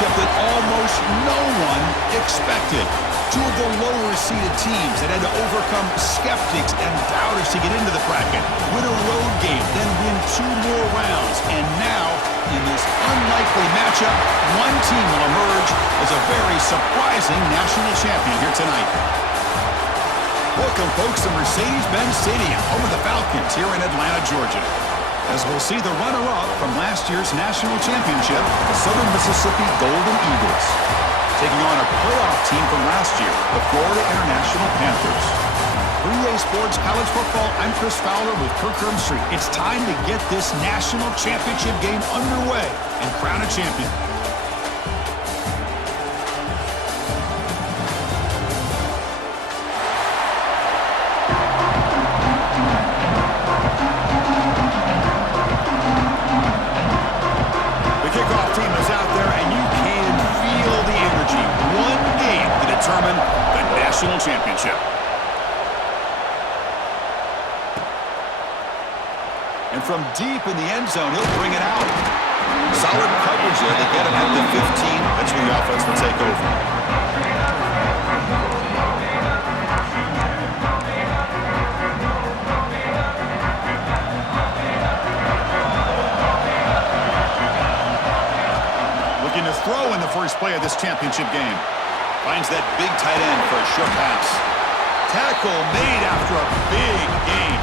matchup that almost no one expected. Two of the lower-seeded teams that had to overcome skeptics and doubters to get into the bracket, win a road game, then win 2 more rounds. And now, in this unlikely matchup, one team will emerge as a very surprising national champion here tonight. Welcome, folks, to Mercedes-Benz Stadium, home of the Falcons here in Atlanta, Georgia, as we'll see the runner-up from last year's national championship, the Southern Mississippi Golden Eagles, taking on a playoff team from last year, the Florida International Panthers. For EA Sports College Football, I'm Chris Fowler with Kirk Street. It's time to get this national championship game underway and crown a champion. Championship. And from deep in the end zone, he'll bring it out. Solid coverage there. They get him at the 15. That's when the offense will take over. Looking to throw in the first play of this championship game. Finds that big tight end for a short pass. Tackle made after a big gain.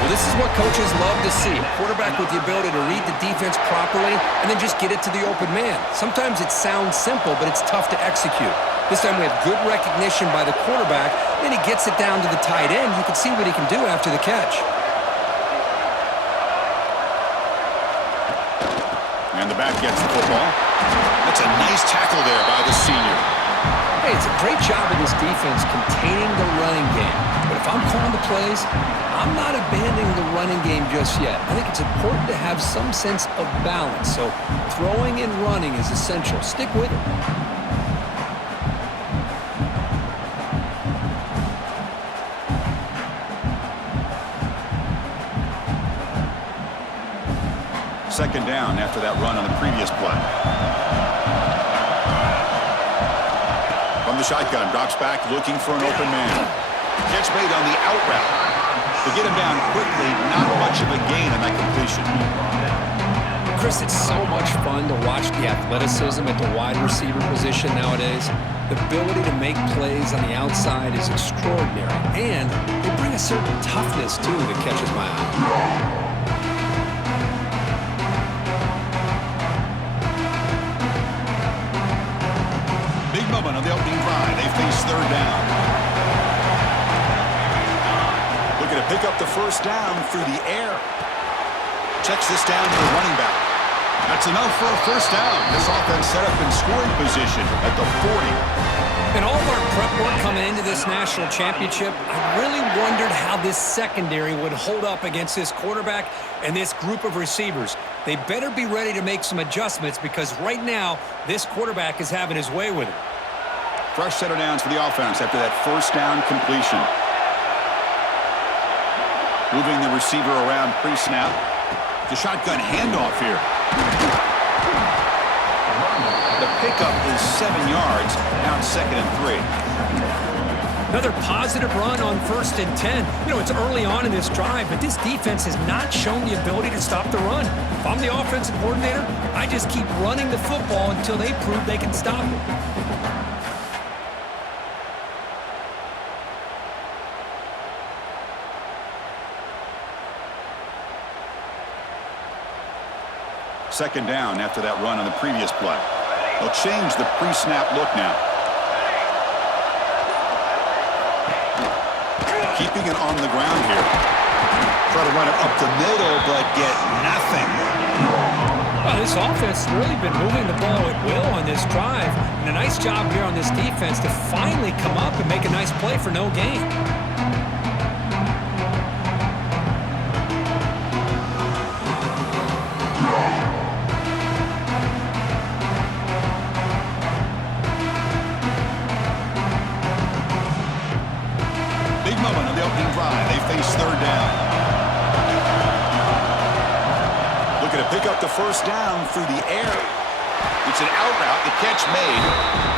Well, this is what coaches love to see. A quarterback with the ability to read the defense properly and then just get it to the open man. Sometimes it sounds simple, but it's tough to execute. This time we have good recognition by the quarterback. Then he gets it down to the tight end. You can see what he can do after the catch. And the back gets the football. That's a nice tackle there by the senior. Hey, it's a great job of this defense containing the running game. But if I'm calling the plays, I'm not abandoning the running game just yet. I think it's important to have some sense of balance. So throwing and running is essential. Stick with it. Second down after that run on the previous play. From the shotgun, drops back looking for an open man. Catch made on the out route. To get him down quickly, not much of a gain on that completion. Chris, it's so much fun to watch the athleticism at the wide receiver position nowadays. The ability to make plays on the outside is extraordinary. And they bring a certain toughness, too, that catches my eye. Moment on the opening drive. They face third down. Looking to pick up the first down through the air. Checks this down to the running back. That's enough for a first down. This offense set up in scoring position at the 40. In all of our prep work coming into this national championship, I really wondered how this secondary would hold up against this quarterback and this group of receivers. They better be ready to make some adjustments because right now, this quarterback is having his way with it. Fresh set of downs for the offense after that first down completion. Moving the receiver around pre-snap. The shotgun handoff here. The pickup is 7 yards. Now it's 2nd and 3. Another positive run on 1st and 10. You know, it's early on in this drive, but this defense has not shown the ability to stop the run. If I'm the offensive coordinator, I just keep running the football until they prove they can stop it. Second down after that run on the previous play. They'll change the pre-snap look now. Keeping it on the ground here. Try to run it up the middle, but get nothing. Well, this offense has really been moving the ball at will on this drive. And a nice job here on this defense to finally come up and make a nice play for no gain. Pick up the first down through the air. It's an out route, the catch made,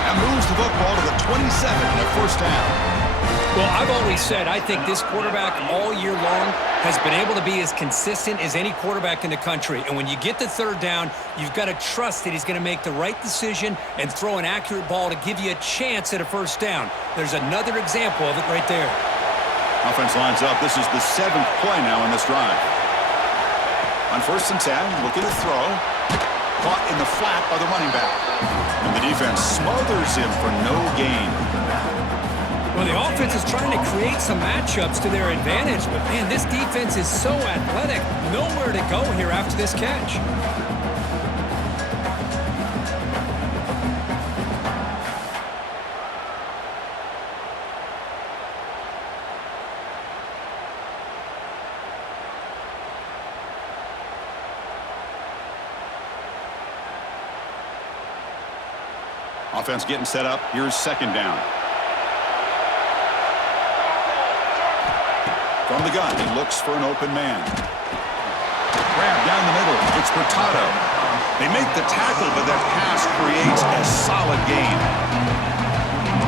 and moves the football to the 27 and a first down. Well, I've always said I think this quarterback all year long has been able to be as consistent as any quarterback in the country. And when you get to third down, you've got to trust that he's going to make the right decision and throw an accurate ball to give you a chance at a first down. There's another example of it right there. Offense lines up. This is the 7th play now in this drive. On 1st and 10, looking to throw. Caught in the flat by the running back. And the defense smothers him for no gain. Well, the offense is trying to create some matchups to their advantage, but, man, this defense is so athletic. Nowhere to go here after this catch. Offense getting set up. Here's 2nd down. From the gun, he looks for an open man. Grab down the middle. It's Hurtado. They make the tackle, but that pass creates a solid gain.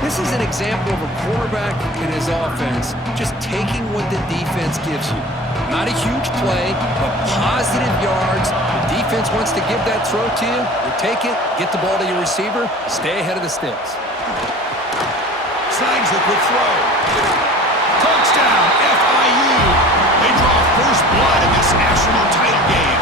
This is an example of a quarterback in his offense just taking what the defense gives you. Not a huge play, but positive yards. The defense wants to give that throw to you. You take it, get the ball to your receiver, stay ahead of the sticks. Signs the quick throw. Touchdown, FIU. They draw first blood in this national title game.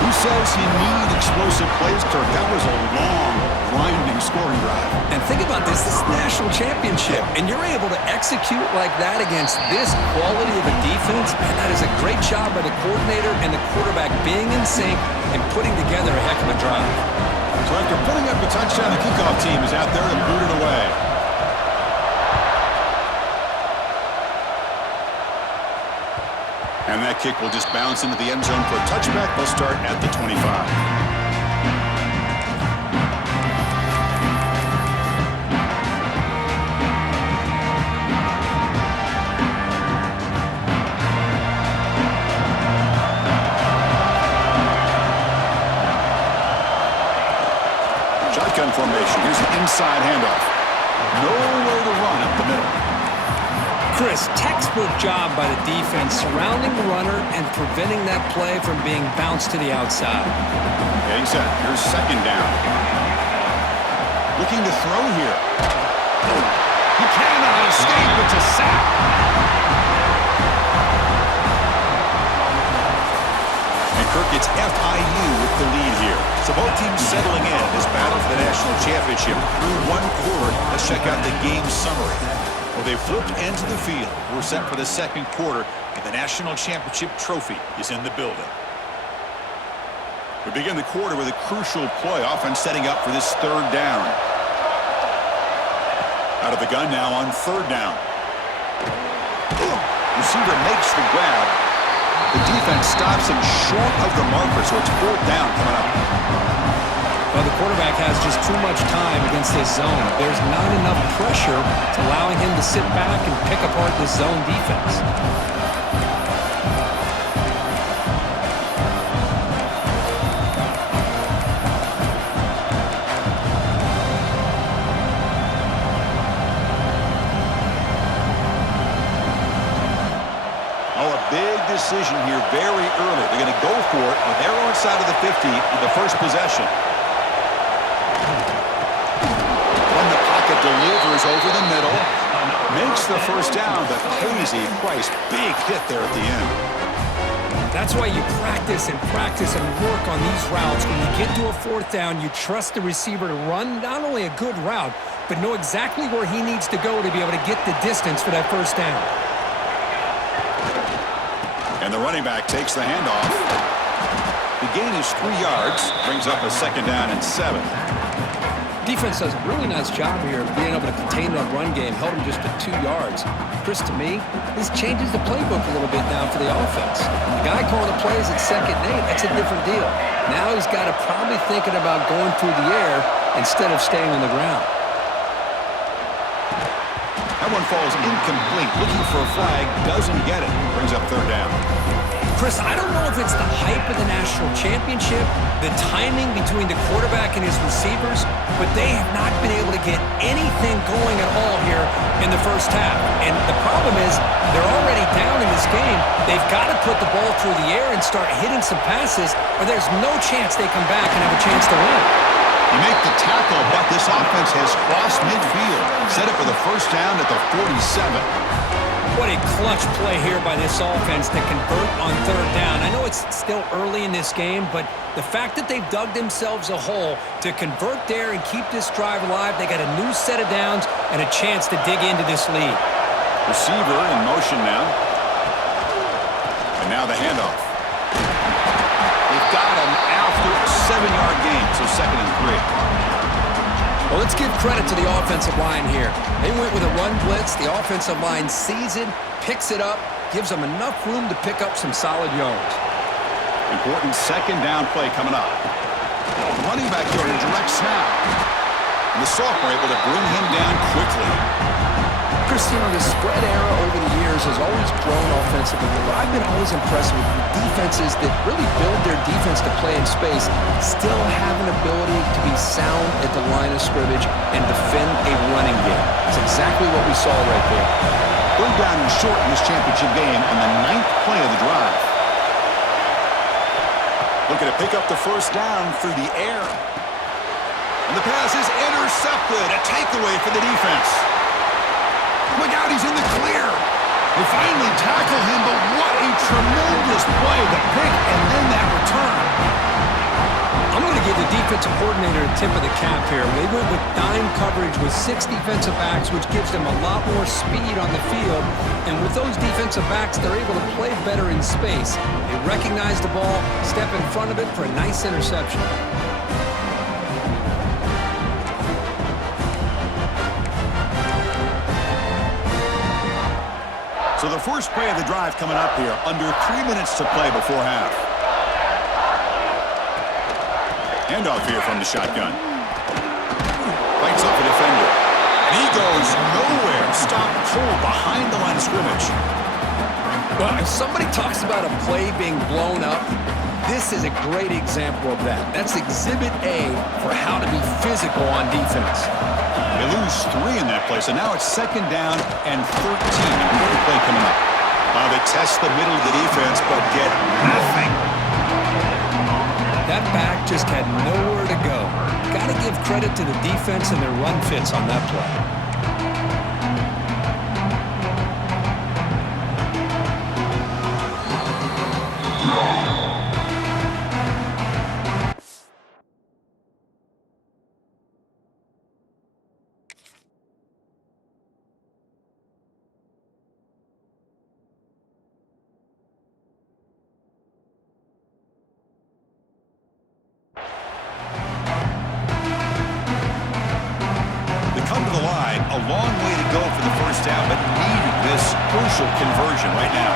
Who says you need explosive plays, Kirk? That was a long, grinding scoring drive. And think about this. This is a national championship, and you're able to execute like that against this quality of a defense. Man, that is a great job by the coordinator and the quarterback being in sync and putting together a heck of a drive. So after putting up a touchdown, the kickoff team is out there and booted away. And that kick will just bounce into the end zone for a touchback. They'll start at the 25. Shotgun formation. Here's the inside handoff. Nowhere to run up the middle. Chris, textbook job by the defense surrounding the runner and preventing that play from being bounced to the outside. Getting set. Here's 2nd down. Looking to throw here. He cannot escape. It's a sack. And Kirk, it's FIU with the lead here. So both teams settling in this battle for the national championship through 1 quarter. Let's check out the game summary. Well, they flipped into the field. We're set for the 2nd quarter, and the national championship trophy is in the building. We begin the quarter with a crucial play, offense setting up for this 3rd down. Out of the gun now on 3rd down. Receiver makes the grab. The defense stops him short of the marker, so it's 4th down coming up. Well, the quarterback has just too much time against this zone. There's not enough pressure to allowing him to sit back and pick apart this zone defense. Oh, a big decision here very early. They're going to go for it on their own side of the 50 in the first possession. Delivers over the middle, makes the first down, but pays a price. Big hit there at the end. That's why you practice and work on these routes. When you get to a 4th down, you trust the receiver to run not only a good route, but know exactly where he needs to go to be able to get the distance for that first down. And the running back takes the handoff. The gain is 3 yards, brings up a 2nd down and 7. Defense does a really nice job here of being able to contain that run game, held him just to 2 yards. Chris, to me, this changes the playbook a little bit now for the offense. The guy calling the plays at 2nd and 8, that's a different deal. Now he's got to probably thinking about going through the air instead of staying on the ground. That one falls incomplete. Looking for a flag, doesn't get it. Brings up 3rd down. Chris, I don't know if it's the hype of the national championship, the timing between the quarterback and his receivers, but they have not been able to get anything going at all here in the first half. And the problem is they're already down in this game. They've got to put the ball through the air and start hitting some passes, or there's no chance they come back and have a chance to win. You make the tackle, but this offense has crossed midfield. Set it for the first down at the 47. What a clutch play here by this offense to convert on third down. I know it's still early in this game, but the fact that they've dug themselves a hole to convert there and keep this drive alive, they got a new set of downs and a chance to dig into this lead. Receiver in motion now. And now the handoff. They've got him after a 7-yard gain, so 2nd and 3. Well, let's give credit to the offensive line here. They went with a run blitz. The offensive line sees it, picks it up, gives them enough room to pick up some solid yards. Important 2nd down play coming up. Running back here in a direct snap. And the sophomore able to bring him down quickly. Christina, the spread era over the years has always grown offensively, but I've been always impressed with defenses that really build their defense to play in space, still have an ability to be sound at the line of scrimmage and defend a running game. It's exactly what we saw right there. 3rd down and short in this championship game on the 9th play of the drive. Looking to pick up the first down through the air. And the pass is intercepted. A takeaway for the defense. Look out, he's in the clear. They finally tackle him, but what a tremendous play. The pick and then that return. I'm going to give the defensive coordinator a tip of the cap here. They went with dime coverage with 6 defensive backs, which gives them a lot more speed on the field. And with those defensive backs, they're able to play better in space. They recognize the ball, step in front of it for a nice interception. So the first play of the drive coming up here, under 3 minutes to play before half. Handoff here from the shotgun. Fights up a defender. And he goes nowhere. Stopped cold behind the line of scrimmage. Well, if somebody talks about a play being blown up, this is a great example of that. That's exhibit A for how to be physical on defense. They lose 3 in that play, so now it's 2nd down and 13. Another play coming up. They test the middle of the defense, but get nothing. That back just had nowhere to go. Got to give credit to the defense and their run fits on that play. A long way to go for the first down, but needed this crucial conversion right now.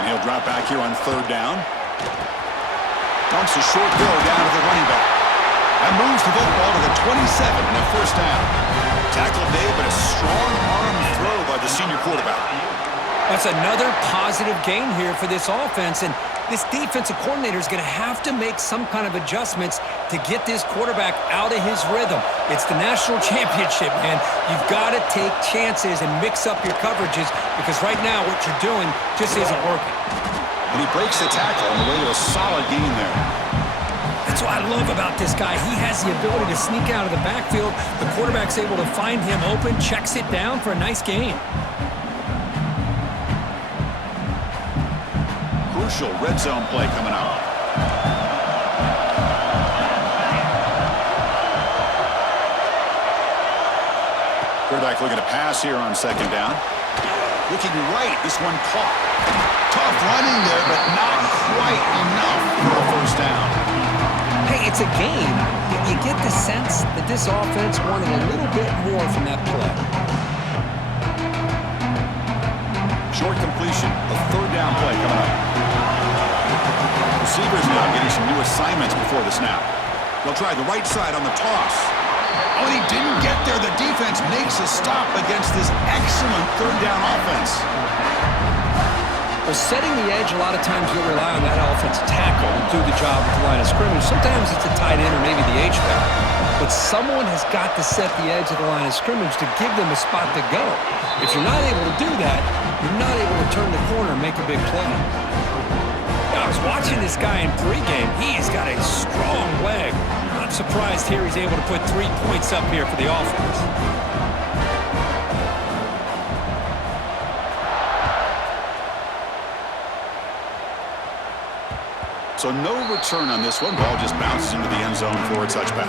And he'll drop back here on 3rd down. Dumps a short throw down to the running back. And moves the football to the 27 and a first down. Tackle made, but a strong arm throw by the senior quarterback. That's another positive gain here for this offense, and this defensive coordinator is going to have to make some kind of adjustments to get this quarterback out of his rhythm. It's the national championship, man. You've got to take chances and mix up your coverages because right now what you're doing just isn't working. And he breaks the tackle on the way to a solid gain there. That's what I love about this guy. He has the ability to sneak out of the backfield. The quarterback's able to find him open, checks it down for a nice gain. Crucial red zone play coming up. Quarterback looking to pass here on 2nd down. Looking right, this one caught. Tough running there, but not quite enough for a first down. Hey, it's a game. You get the sense that this offense wanted a little bit more from that play. Short completion, a 3rd down play coming up. Receivers now getting some new assignments before the snap. They'll try the right side on the toss. Oh, and he didn't get there. The defense makes a stop against this excellent 3rd down offense. Well, setting the edge, a lot of times you'll rely on that offensive tackle to do the job at the line of scrimmage. Sometimes it's a tight end or maybe the H-back. But someone has got to set the edge of the line of scrimmage to give them a spot to go. If you're not able to do that, you're not able to turn the corner and make a big play. I was watching this guy in pregame. He's got a strong leg. Not surprised here he's able to put 3 points up here for the offense. So no return on this one. Ball just bounces into the end zone for a touchback.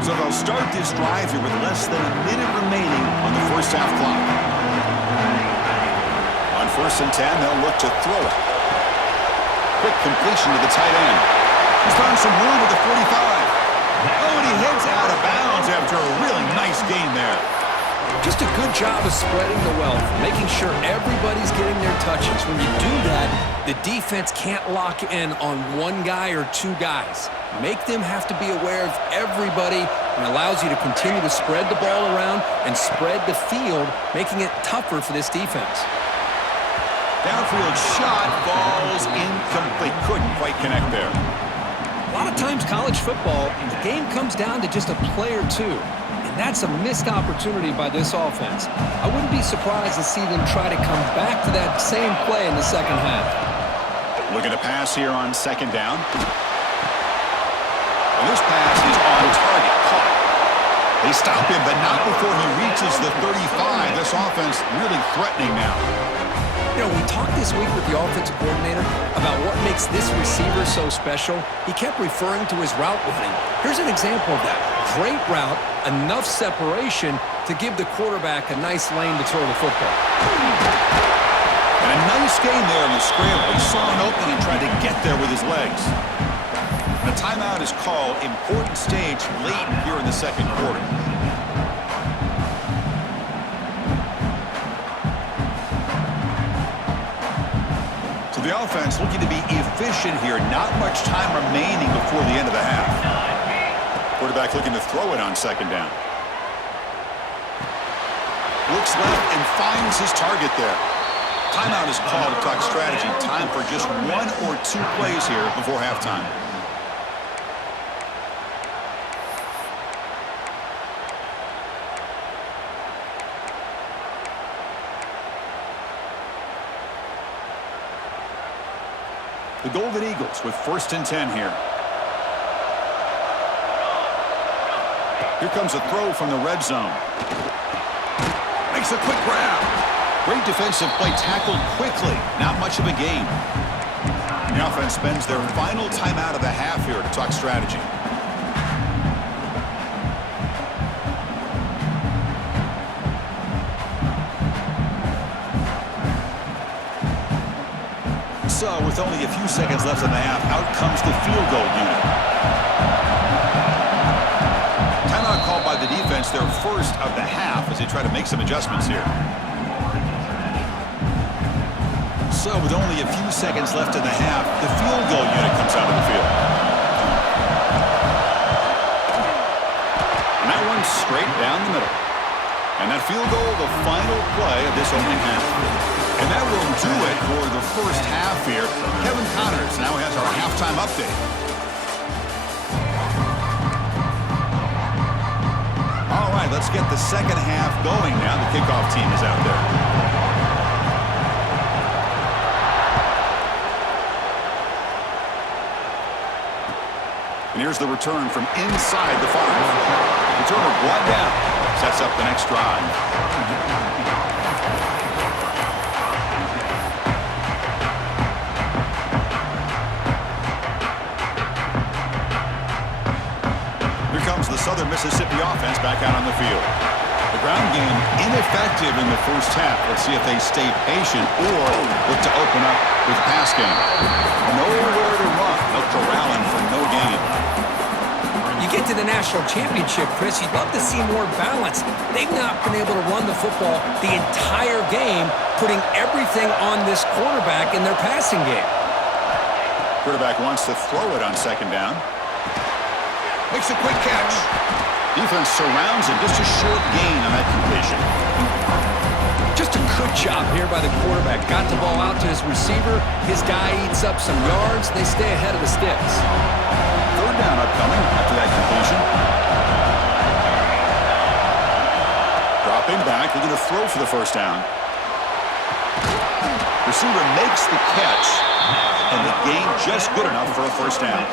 So they'll start this drive here with less than a minute remaining on the first half clock. On 1st and 10, they'll look to throw it. Quick completion to the tight end. He's found some room at the 45. Oh, and he heads out of bounds after a really nice gain there. Just a good job of spreading the wealth, making sure everybody's getting their touches. When you do that, the defense can't lock in on one guy or two guys. Make them have to be aware of everybody, and allows you to continue to spread the ball around and spread the field, making it tougher for this defense. Downfield shot falls incomplete. Couldn't quite connect there. A lot of times college football, the game comes down to just a play or two. That's a missed opportunity by this offense. I wouldn't be surprised to see them try to come back to that same play in the second half. Looking to pass here on 2nd down. And this pass is on target. Caught. They stop him, but not before he reaches the 35. This offense really threatening now. You know, we talked this week with the offensive coordinator about what makes this receiver so special. He kept referring to his route running. Here's an example of that. Great route, enough separation to give the quarterback a nice lane to throw the football. And a nice gain there in the scramble. He saw an opening and tried to get there with his legs. And a timeout is called. Important stage late here in the 2nd quarter. The offense looking to be efficient here. Not much time remaining before the end of the half. Quarterback looking to throw it on 2nd down. Looks left and finds his target there. Timeout is called to talk strategy. Time for just 1 or 2 plays here before halftime. The Golden Eagles with 1st and 10 here. Here comes a throw from the red zone. Makes a quick grab. Great defensive play, tackled quickly. Not much of a gain. The offense spends their final timeout of the half here to talk strategy. So, with only a few seconds left in the half, out comes the field goal unit. Timeout called by the defense, their first of the half, as they try to make some adjustments here. So, with only a few seconds left in the half, the field goal unit comes out of the field. And that one's straight down the middle. And that field goal, the final play of this opening half. And that will do it for the first half here. Kevin Connors now has our halftime update. All right, let's get the second half going now. The kickoff team is out there. And here's the return from inside the 5. Returner brought down. Sets up the next drive. Comes the Southern Mississippi offense back out on the field. The ground game ineffective in the first half. Let's see if they stay patient or look to open up with the pass game. Nowhere to run. They'll corral him for no gain. You get to the national championship, Chris, you'd love to see more balance. They've not been able to run the football the entire game, putting everything on this quarterback in their passing game. Quarterback wants to throw it on 2nd down. Makes a quick catch. Defense surrounds him. Just a short gain on that completion. Just a good job here by the quarterback. Got the ball out to his receiver. His guy eats up some yards. They stay ahead of the sticks. Third down upcoming after that completion. Dropping back, looking to throw for the first down. Receiver makes the catch, and the gain just good enough for a first down.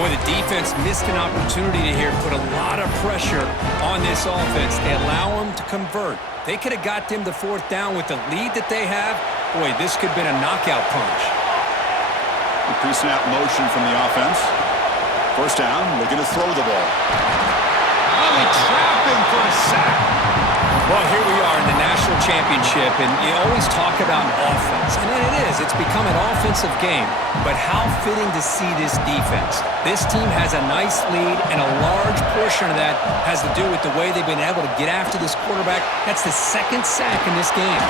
Boy, the defense missed an opportunity to here put a lot of pressure on this offense. They allow them to convert. They could have got them to fourth down with the lead that they have. Boy, this could have been a knockout punch. The pre-snap motion from the offense. First down, looking to throw the ball. Oh, they trap him for a sack. Well, here we are in the national championship, and you always talk about offense. And it is. It's become an offensive game. But how fitting to see this defense. This team has a nice lead, and a large portion of that has to do with the way they've been able to get after this quarterback. That's the second sack in this game.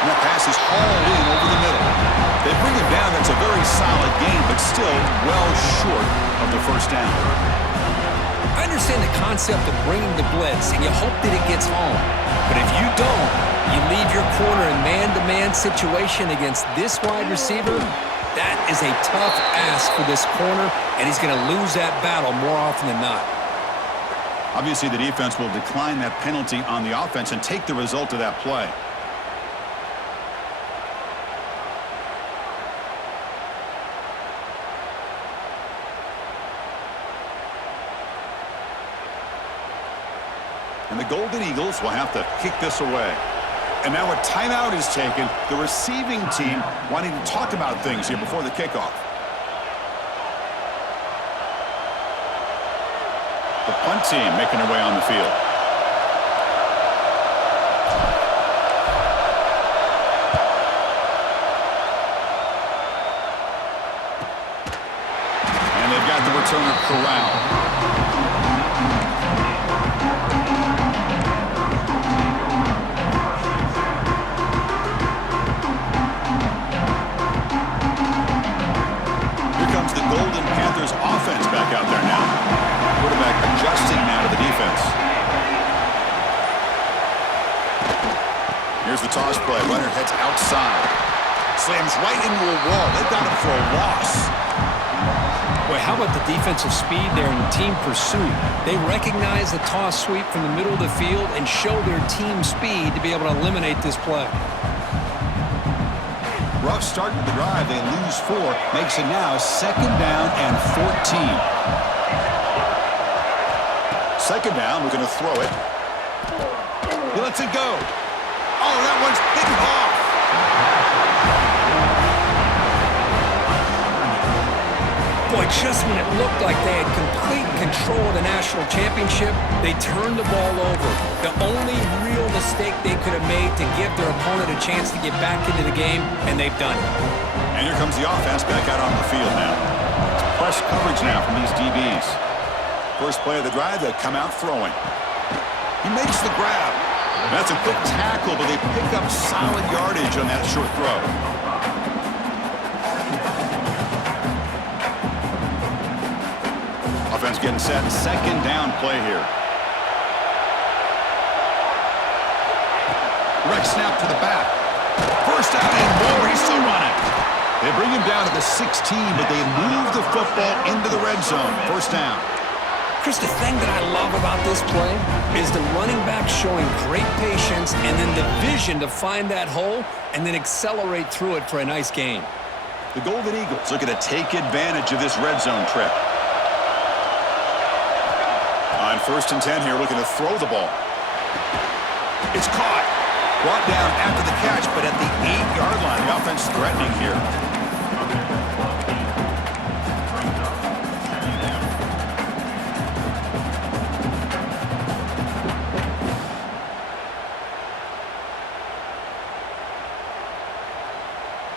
And that pass is hauled in over the middle. They bring him down. That's a very solid game, but still well short of the first down. I understand the concept of bringing the blitz, and you hope that it gets home. But if you don't, you leave your corner in man-to-man situation against this wide receiver. That is a tough ask for this corner, and he's going to lose that battle more often than not. Obviously, the defense will decline that penalty on the offense and take the result of that play. And the Golden Eagles will have to kick this away. And now a timeout is taken. The receiving team wanting to talk about things here before the kickoff. The punt team making their way on the field. And they've got the returner corralled. Offense back out there now. Quarterback adjusting now to the defense. Here's the toss play. Runner heads outside. Slams right into a wall. They've got him for a loss. Boy, how about the defensive speed there in the team pursuit? They recognize the toss sweep from the middle of the field and show their team speed to be able to eliminate this play. Rough start to the drive. They lose 4. Makes it now second down and 14. Second down. We're going to throw it. He lets it go. Oh, that one's picked off. Boy, just when it looked like they had complete control of the national championship, they turned the ball over. The only real mistake they could have made to give their opponent a chance to get back into the game, and they've done it. And here comes the offense back out on the field now. It's press coverage now from these DBs. First play of the drive, they come out throwing. He makes the grab. That's a quick tackle, but they pick up solid yardage on that short throw. Offense getting set. Second down play here. Direct snap to the back. First down and more. He's still running. They bring him down to the 16, but they move the football into the red zone. First down. Chris, the thing that I love about this play is the running back showing great patience and then the vision to find that hole and then accelerate through it for a nice gain. The Golden Eagles looking to take advantage of this red zone trip. On first and 10 here, looking to throw the ball. It's caught. Brought down after the catch, but at the 8-yard line. The offense threatening here.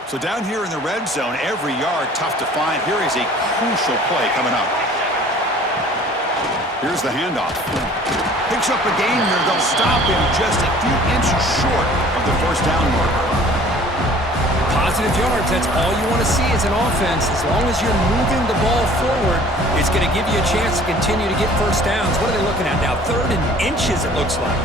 So down here in the red zone, every yard tough to find. Here is a crucial play coming up. Here's the handoff. Picks up a gain here. They'll stop him just a few inches short of the first down marker. positive yards. That's all you want to see as an offense. As long as you're moving the ball forward, it's going to give you a chance to continue to get first downs. What are they looking at now? 3rd and inches, it looks like.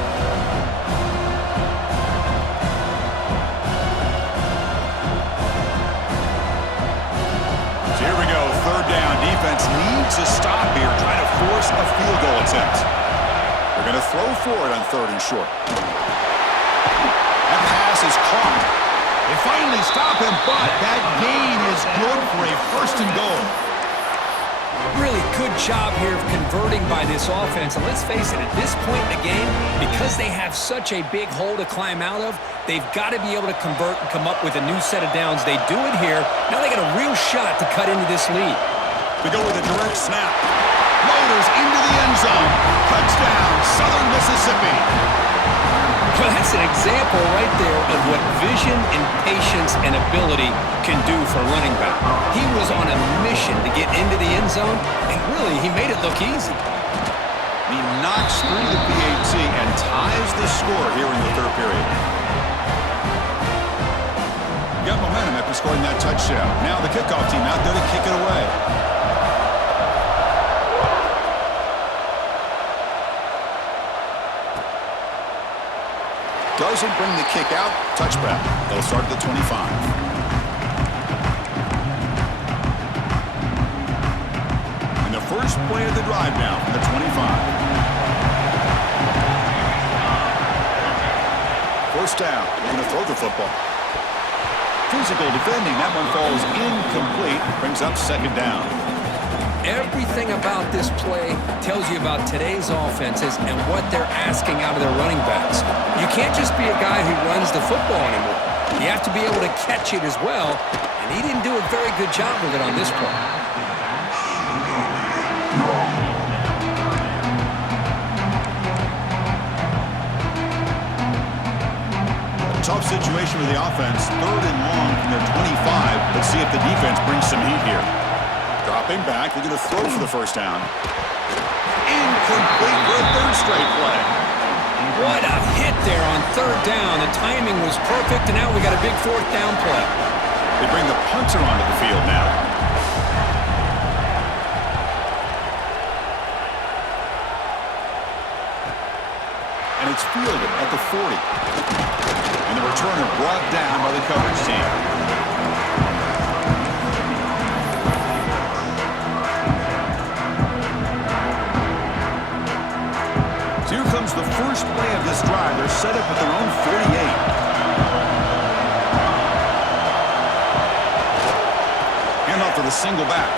Here we go, 3rd down. Defense needs a stop here, trying to force a field goal attempt. They're going to throw for it on 3rd and short. That pass is caught. They finally stop him, but that gain is good for a 1st and goal. Really good job here of converting by this offense. And let's face it, at this point in the game, because they have such a big hole to climb out of, they've got to be able to convert and come up with a new set of downs. They do it here. Now they got a real shot to cut into this lead. We go with a direct snap. Loaders into the end zone. Touchdown, Southern Mississippi. Well, that's an example right there of what vision and patience and ability can do for running back. He was on a mission to get into the end zone, and really, he made it look easy. He knocks through the PAT and ties the score here in the 3rd period. Got momentum after scoring that touchdown. Now the kickoff team out there to kick it away. Doesn't bring the kick out. Touchback. They'll start at the 25. And the first play of the drive now from the 25. 1st down. They're going to throw the football. Physical defending. That one falls incomplete. Brings up 2nd down. Everything about this play tells you about today's offenses and what they're asking out of their running backs. You can't just be a guy who runs the football anymore. You have to be able to catch it as well, and he didn't do a very good job with it on this play. A tough situation for the offense. 3rd and long from their 25. Let's see if the defense brings some heat here. Dropping back, they're going to throw for the 1st down. Incomplete for a 3rd straight play. What a hit there on 3rd down. The timing was perfect, and now we got a big 4th down play. They bring the punter onto the field now. And it's fielded at the 40. And the returner brought down by the coverage team. Here comes the first play of this drive. They're set up at their own 48. Hand off to the single back.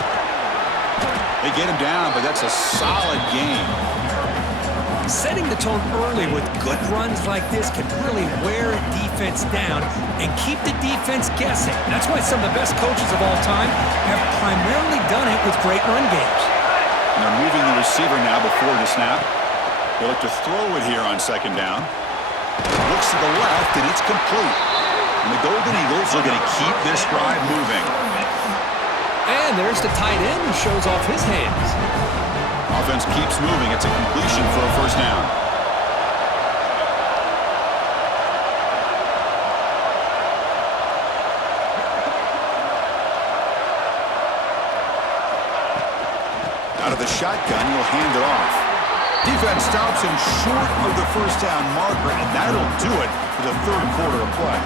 They get him down, but that's a solid game. Setting the tone early with good runs like this can really wear a defense down and keep the defense guessing. That's why some of the best coaches of all time have primarily done it with great run games. And they're moving the receiver now before the snap. They look to throw it here on 2nd down. Looks to the left, and it's complete. And the Golden Eagles are going to keep this drive moving. And there's the tight end who shows off his hands. Offense keeps moving. It's a completion for a 1st down. Out of the shotgun, he'll hand it off. Defense stops him short of the 1st down marker, and that'll do it for the 3rd quarter of play.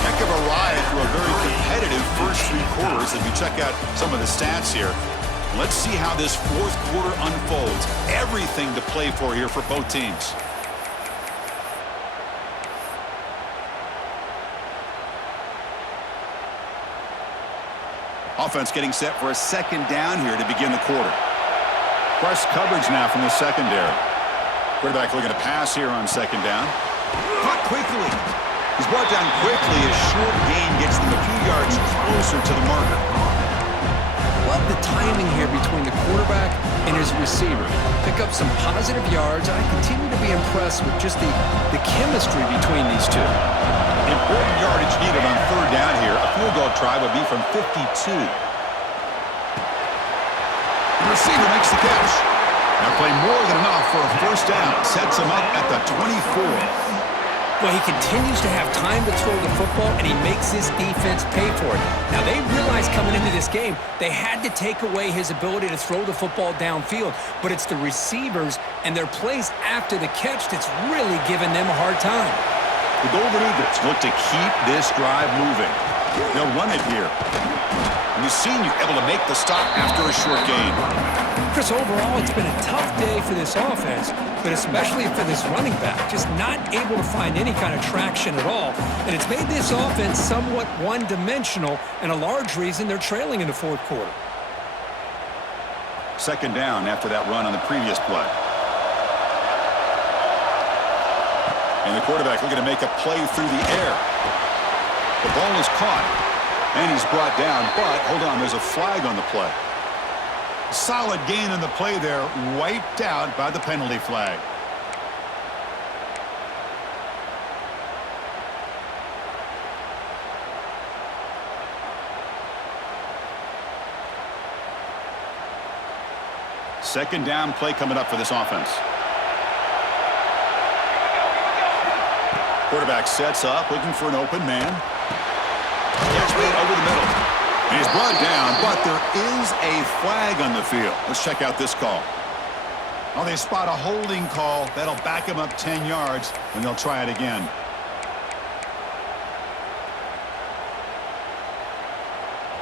Heck of a ride through a very competitive first 3 quarters as we check out some of the stats here. Let's see how this 4th quarter unfolds. Everything to play for here for both teams. Offense getting set for a 2nd down here to begin the quarter. Press coverage now from the secondary. Quarterback looking to pass here on 2nd down. Caught quickly. He's brought down quickly as short gain gets them a few yards closer to the marker. Love the timing here between the quarterback and his receiver. Pick up some positive yards. I continue to be impressed with just the chemistry between these two. Important yardage needed on 3rd down here. A field goal try would be from 52. The receiver makes the catch. Now play more than enough for a 1st down. Sets him up at the 24. Well, he continues to have time to throw the football, and he makes his defense pay for it. Now, they realized coming into this game they had to take away his ability to throw the football downfield, but it's the receivers and their plays after the catch that's really giving them a hard time. The Golden Eagles look to keep this drive moving. They'll run it here. And the senior able to make the stop after a short gain. Chris, overall, it's been a tough day for this offense, but especially for this running back, just not able to find any kind of traction at all. And it's made this offense somewhat one-dimensional, and a large reason they're trailing in the fourth quarter. Second down after that run on the previous play. And the quarterback looking to make a play through the air. The ball is caught, and he's brought down, but hold on, there's a flag on the play. Solid gain in the play there, wiped out by the penalty flag. Second down play coming up for this offense. Quarterback sets up, looking for an open man. Catch made over the middle. And he's brought down, but there is a flag on the field. Let's check out this call. Oh, they spot a holding call. That'll back him up 10 yards, and they'll try it again.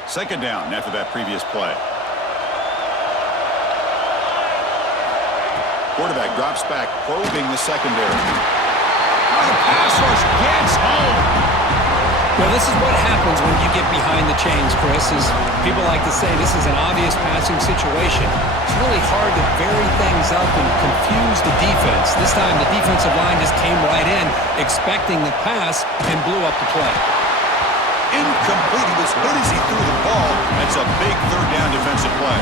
Second down after that previous play. Quarterback drops back, probing the secondary. Oh, the pass rush gets home. Well, this is what happens when you get behind the chains, Chris. As people like to say, this is an obvious passing situation. It's really hard to vary things up and confuse the defense. This time, the defensive line just came right in, expecting the pass, and blew up the play. Incomplete. He was hit as he threw the ball. That's a big third down defensive play.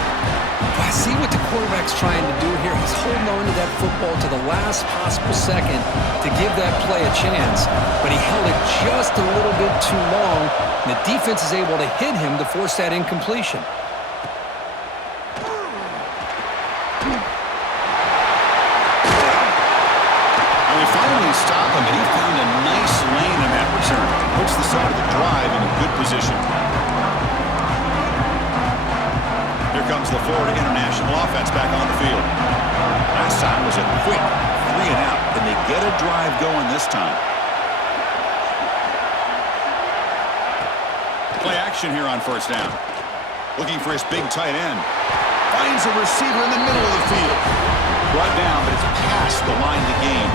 I see what the quarterback's trying to do here. He's holding on to that football to the last possible second to give that play a chance. But he held it just a little bit too long, and the defense is able to hit him to force that incompletion. And we finally stop him, and he found a nice lane in that return. Puts the start of the drive in a good position. Here comes the Florida International offense back on the field. Last time was a quick 3-and-out. Can they get a drive going this time? Play action here on first down. Looking for his big tight end. Finds a receiver in the middle of the field. Brought down, but it's past the line to gain.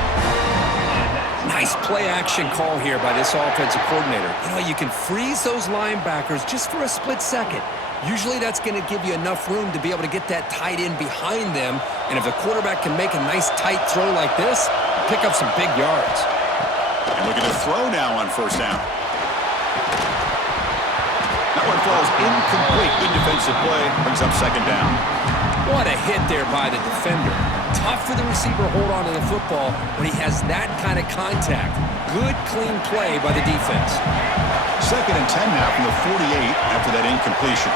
Nice play action call here by this offensive coordinator. You know, you can freeze those linebackers just for a split second. Usually that's going to give you enough room to be able to get that tight end behind them. And if the quarterback can make a nice tight throw like this, pick up some big yards. And looking to throw now on first down. That one falls incomplete. Good defensive play. Brings up second down. What a hit there by the defender. Tough for the receiver to hold on to the football when he has that kind of contact. Good, clean play by the defense. Second and 10 now from the 48 after that incompletion.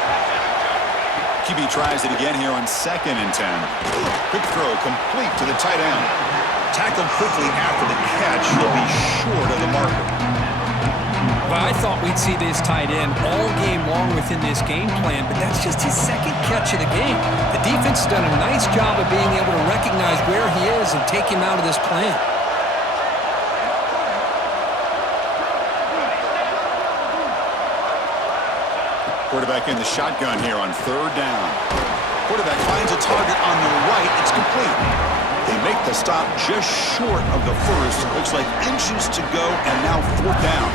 QB tries it again here on second and 10. Quick throw complete to the tight end. Tackled quickly after the catch. He'll be short of the marker. Well, I thought we'd see this tight end all game long within this game plan, but that's just his second catch of the game. The defense has done a nice job of being able to recognize where he is and take him out of this plan. Quarterback in the shotgun here on third down. Quarterback finds a target on the right. It's complete. They make the stop just short of the first. Looks like inches to go, and now fourth down.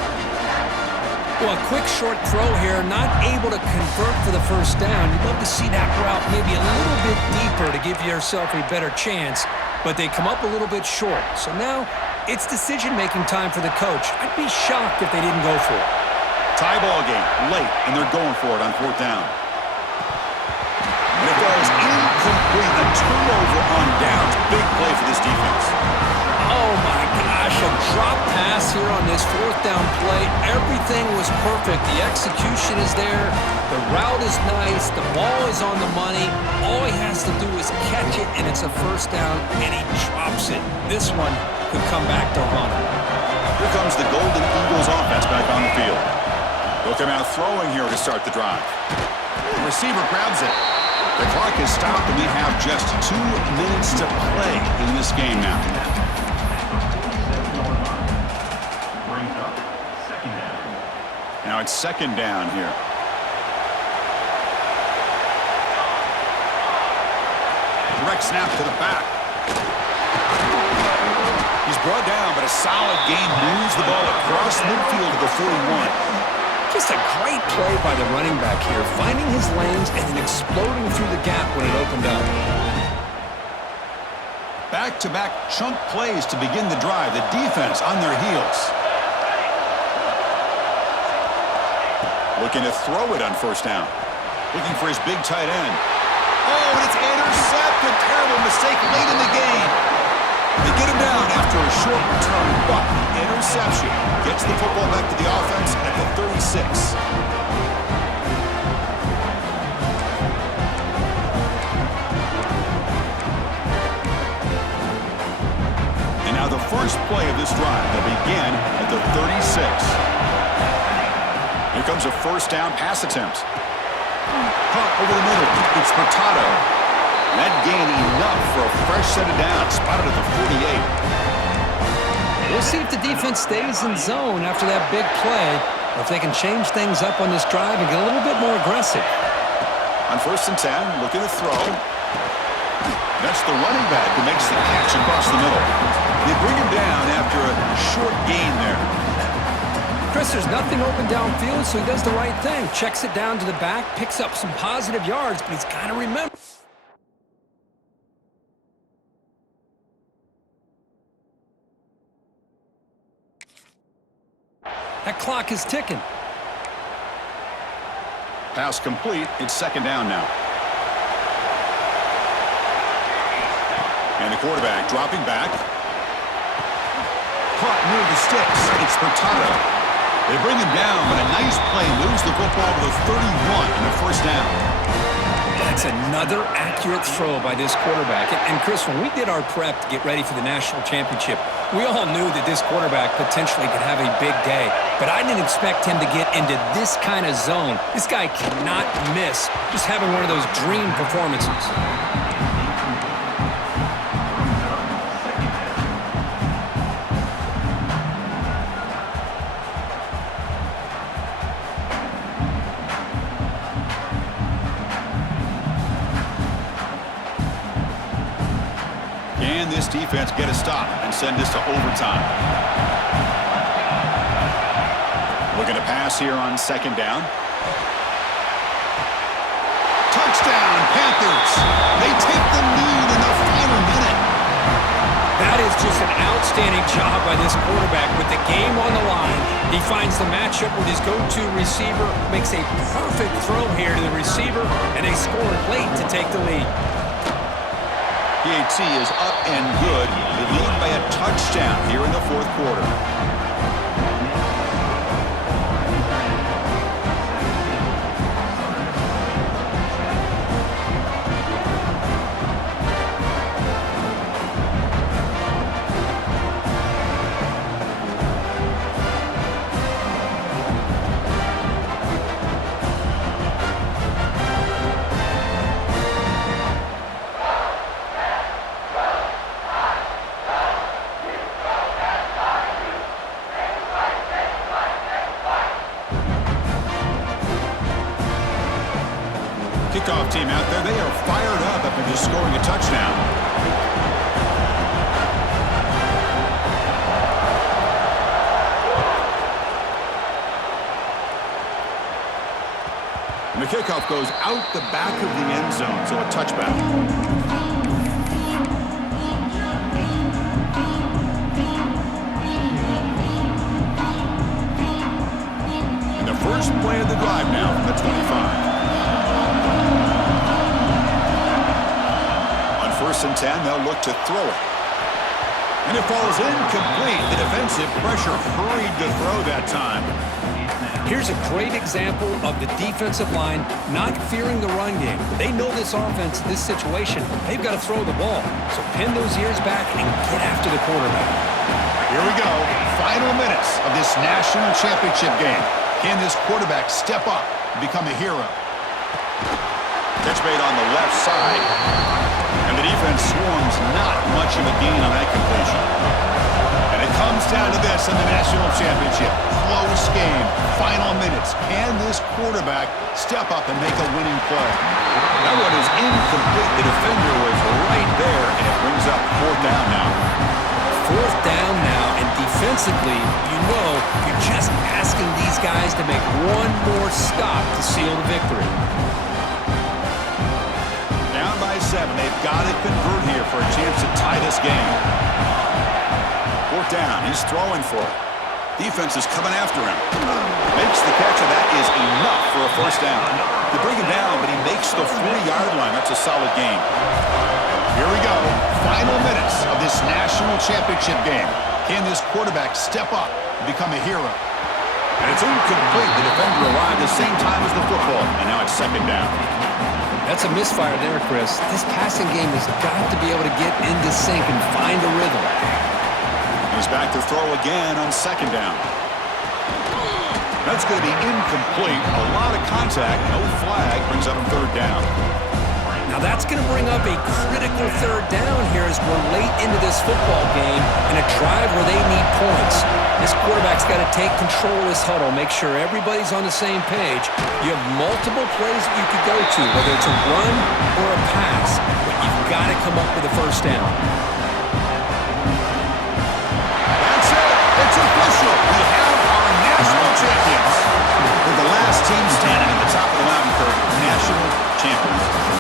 Well, a quick short throw here, not able to convert for the first down. You'd love to see that route maybe a little bit deeper to give yourself a better chance, but they come up a little bit short. So now it's decision-making time for the coach. I'd be shocked if they didn't go for it. Tie ball game, late, and they're going for it on fourth down. And it falls incomplete. A turnover on downs. Big play for this defense. Oh, my gosh, a drop pass here on this fourth down play. Everything was perfect. The execution is there. The route is nice. The ball is on the money. All he has to do is catch it, and it's a first down, and he drops it. This one could come back to haunt him. Here comes the Golden Eagles offense back on the field. They'll come out throwing here to start the drive. The receiver grabs it. The clock is stopped, and we have just 2 minutes to play in this game now. Now it's second down here. Direct snap to the back. He's brought down, but a solid gain moves the ball across midfield to the 41. Just a great play by the running back here, finding his lanes and then exploding through the gap when it opened up. Back-to-back chunk plays to begin the drive. The defense on their heels. Looking to throw it on first down. Looking for his big tight end. Oh, and it's intercepted. Terrible mistake late in the game. They get him down after a short return, but the interception gets the football back to the offense at the 36. And now the first play of this drive will begin at the 36. Here comes a first down pass attempt. Caught over the middle. It's Hurtado. That gain enough for a fresh set of downs. Spotted at the 48. We'll see if the defense stays in zone after that big play, or if they can change things up on this drive and get a little bit more aggressive. On first and 10, looking to throw. That's the running back who makes the catch across the middle. They bring him down after a short gain there. Chris, there's nothing open downfield, so he does the right thing. Checks it down to the back, picks up some positive yards, but he's got to remember. That clock is ticking. Pass complete. It's second down now. And the quarterback dropping back. Caught near the sticks. It's Hurtado. They bring him down, but a nice play moves the football to the 31 and a first down. That's another accurate throw by this quarterback. And Chris, when we did our prep to get ready for the national championship, we all knew that this quarterback potentially could have a big day. But I didn't expect him to get into this kind of zone. This guy cannot miss just having one of those dream performances. Can this defense get a stop and send this to overtime? Looking to pass here on second down. Touchdown, Panthers! They take the lead in the final minute. That is just an outstanding job by this quarterback with the game on the line. He finds the matchup with his go-to receiver, makes a perfect throw here to the receiver, and they score late to take the lead. PAT is up and good. They lead by a touchdown here in the fourth quarter. Kickoff team out there, they are fired up after just scoring a touchdown. And the kickoff goes out the back of the end zone, so a touchback. And the first play of the drive now from the 25. First and 10, they'll look to throw it. And it falls incomplete. The defensive pressure hurried to throw that time. Here's a great example of the defensive line not fearing the run game. They know this offense, this situation, they've got to throw the ball. So pin those ears back and get after the quarterback. Here we go. Final minutes of this national championship game. Can this quarterback step up and become a hero? Catch made on the left side. And the defense swarms not much of a gain on that completion. And it comes down to this in the national championship. Close game. Final minutes. Can this quarterback step up and make a winning play? That one is incomplete. The defender was right there, and it brings up fourth down now. Fourth down now, and defensively, you know, you're just asking these guys to make one more stop to seal the victory. Down by 7. They've got to convert here for a chance to tie this game. Fourth down. He's throwing for it. Defense is coming after him. Makes the catch, and that is enough for a first down. They bring him down, but he makes the 40-yard line. That's a solid gain. Here we go. Final minutes of this national championship game. Can this quarterback step up and become a hero? And it's incomplete. The defender arrived at the same time as the football, and now it's second down. That's a misfire there, Chris. This passing game has got to be able to get into sync and find a rhythm. He's back to throw again on second down. That's going to be incomplete. A lot of contact. No flag. Brings up third down. Now that's going to bring up a critical third down here as we're late into this football game in a drive where they need points. This quarterback's got to take control of this huddle, make sure everybody's on the same page. You have multiple plays that you could go to, whether it's a run or a pass, but you've got to come up with a first down.